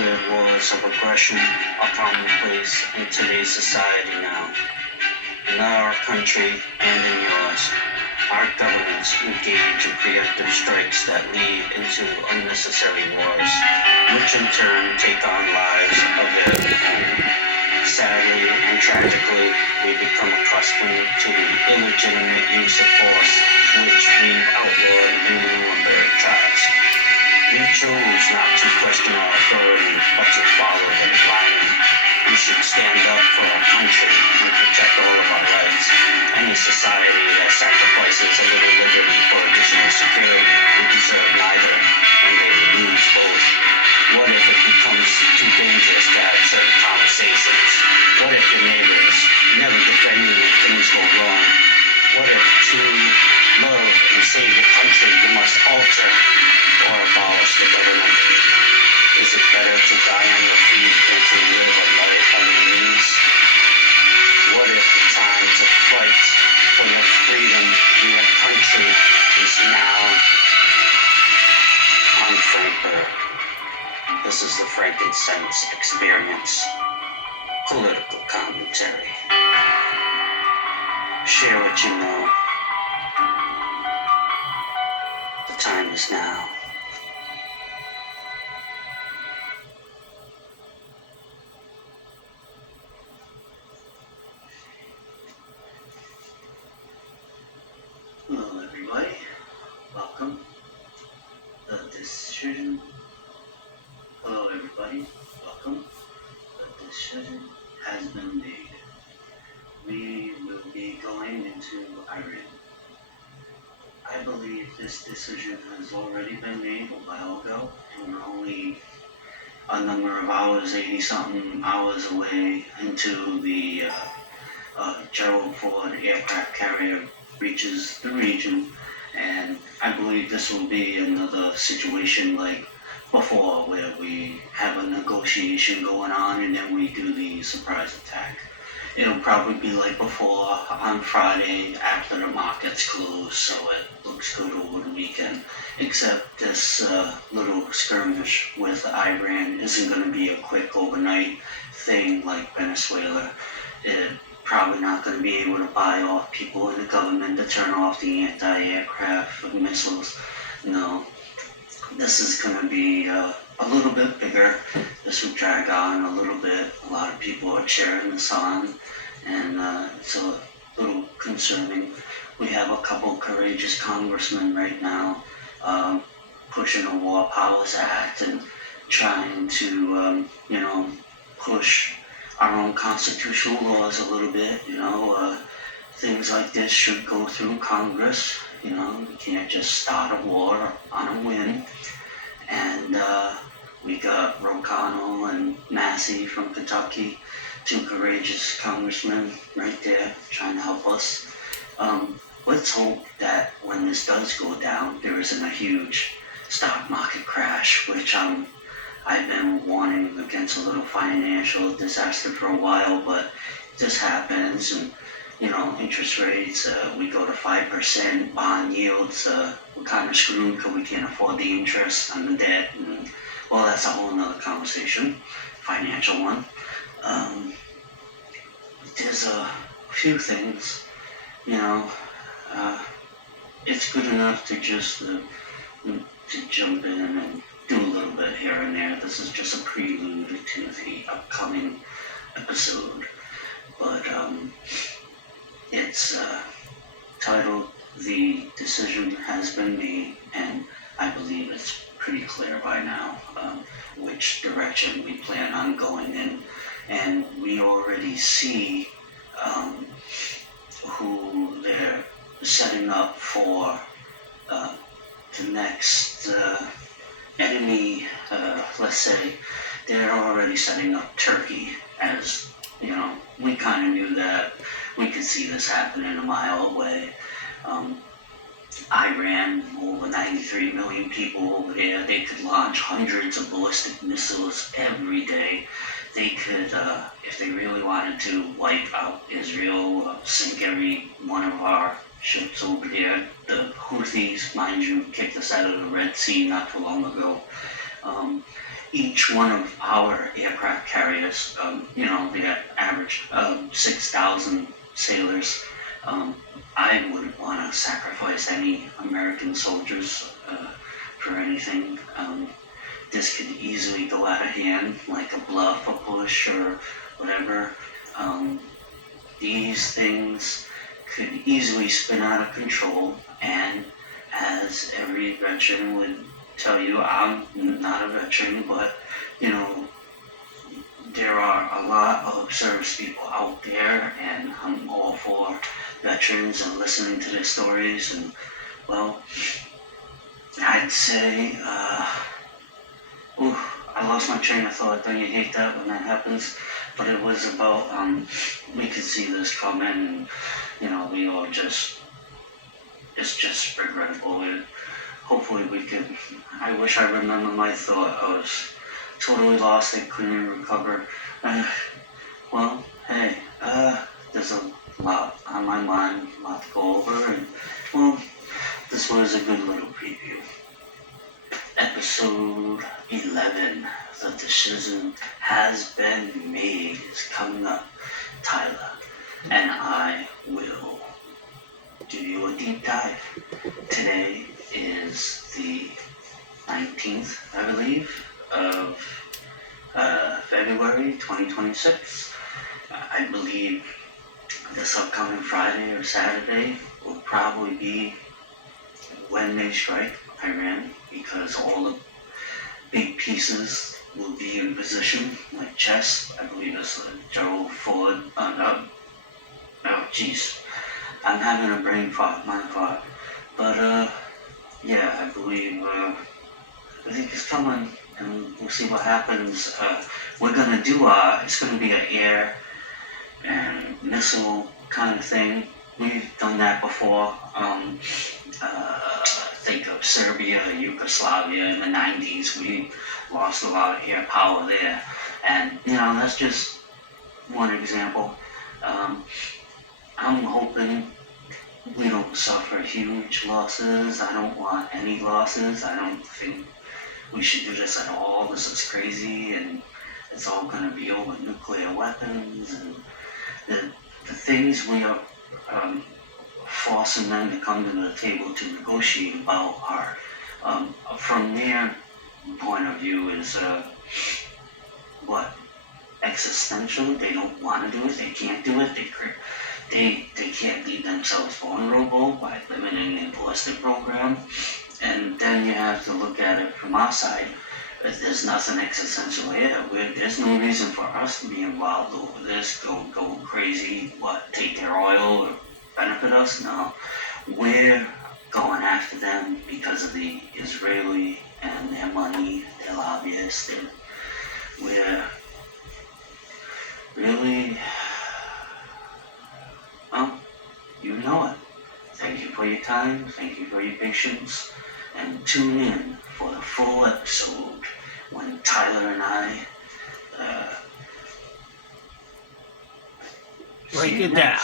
declared wars of aggression are commonplace in today's society now. In our country and in yours, our governments engage in preemptive strikes that lead into unnecessary wars, which in turn take on lives of their own. Sadly and tragically, we become accustomed to the illegitimate use of force, which we've outlawed in the Nuremberg trials. We chose not to question our authority, but to follow them blindly. We should stand up for our country and protect all of our rights. Any society that sacrifices a little liberty for additional security would deserve neither, and they would lose both. What if it becomes too dangerous to have certain conversations? What if your neighbors never defend you when things go wrong? What if to love and save your country you must alter or abolish the government? Is it better to die on your feet than to live a life on your knees? What if the time to fight for your freedom in your country is now? I'm Frank Burr. This is the Frankincense Experience. Political commentary. Share what you know. The time is now. Hello everybody, welcome. The decision. Hello everybody, welcome. The decision has been made. We will be going into Iran. I believe this decision has already been made a while ago, and we're only a number of hours, 80-something hours away into the Gerald Ford aircraft carrier reaches the region, and I believe this will be another situation like before where we have a negotiation going on and then we do the surprise attack. It'll probably be like before on Friday after the markets close, so it looks good over the weekend, except this little skirmish with Iran isn't going to be a quick overnight thing like Venezuela. It probably not going to be able to buy off people in the government to turn off the anti-aircraft missiles. No, this is going to be a little bit bigger. This will drag on a little bit. A lot of people are cheering this on, and it's a little concerning. We have a couple courageous congressmen right now pushing a War Powers Act and trying to, push our own constitutional laws a little bit. Things like this should go through Congress. You can't just start a war on a whim. And we got Rocano and Massey from Kentucky, two courageous congressmen right there trying to help us. Let's hope that when this does go down, there isn't a huge stock market crash, which I've been warning against a little financial disaster for a while, but this happens, and interest rates, we go to 5%, bond yields, we're kind of screwed because we can't afford the interest on the debt, and well, that's a whole nother conversation, financial one. There's a few things, it's good enough to just to jump in and do a little bit here and there. This is just a prelude to the upcoming episode, but it's titled "The Decision Has Been Made," and I believe it's pretty clear by now which direction we plan on going in, and we already see who they're setting up for the next enemy. Let's say they're already setting up Turkey as, we kind of knew that. We could see this happening a mile away. Iran, over 93 million people over there, they could launch hundreds of ballistic missiles every day. They could, if they really wanted to, wipe out Israel, sink every one of our ships over there. The Houthis, mind you, kicked us out of the Red Sea not too long ago. each one of our aircraft carriers, the average 6,000 sailors. I wouldn't want to sacrifice any American soldiers for anything. This could easily go out of hand, like a bluff, a push, or whatever. These things could easily spin out of control, and as every veteran would tell you, I'm not a veteran, but there are a lot of service people out there, and I'm all for veterans and listening to their stories. And well, I'd say, I lost my train of thought. Don't you hate that when that happens? But it was about, we could see this coming, and we all it's just regrettable. Hopefully we could, I wish I remember my thought. I was totally lost. I couldn't recover. Well, hey, there's a lot on my mind, a lot to go over, and well, this was a good little preview. Episode 11, The Decision Has Been Made, is coming up. Tyler and I will do you a deep dive. Today is the 19th, I believe, of February 2026. I believe this upcoming Friday or Saturday will probably be when they strike Iran, because all the big pieces will be in position, like chess. I believe it's Gerald Ford. I'm having a mind fart. But yeah, I believe I think it's coming, and we'll see what happens. We're gonna do it's gonna be an air and missile kind of thing. We've done that before. Think of Serbia, Yugoslavia in the 90s. We lost a lot of air power there, and that's just one example. I'm hoping we don't suffer huge losses. I don't want any losses. I don't think we should do this at all. This is crazy, and it's all going to be over nuclear weapons and the things we are forcing them to come to the table to negotiate about are, from their point of view, is existential. They don't want to do it. They can't do it. They can't leave themselves vulnerable by limiting the ballistic program. And then you have to look at it from our side. There's nothing existential here. There's no reason for us to be involved over this, go crazy, take their oil or benefit us? No. We're going after them because of the Israeli and their money, their lobbyists. We're really, well, you know it. Thank you for your time, thank you for your patience, and tune in for the full episode when Tyler and I break it down.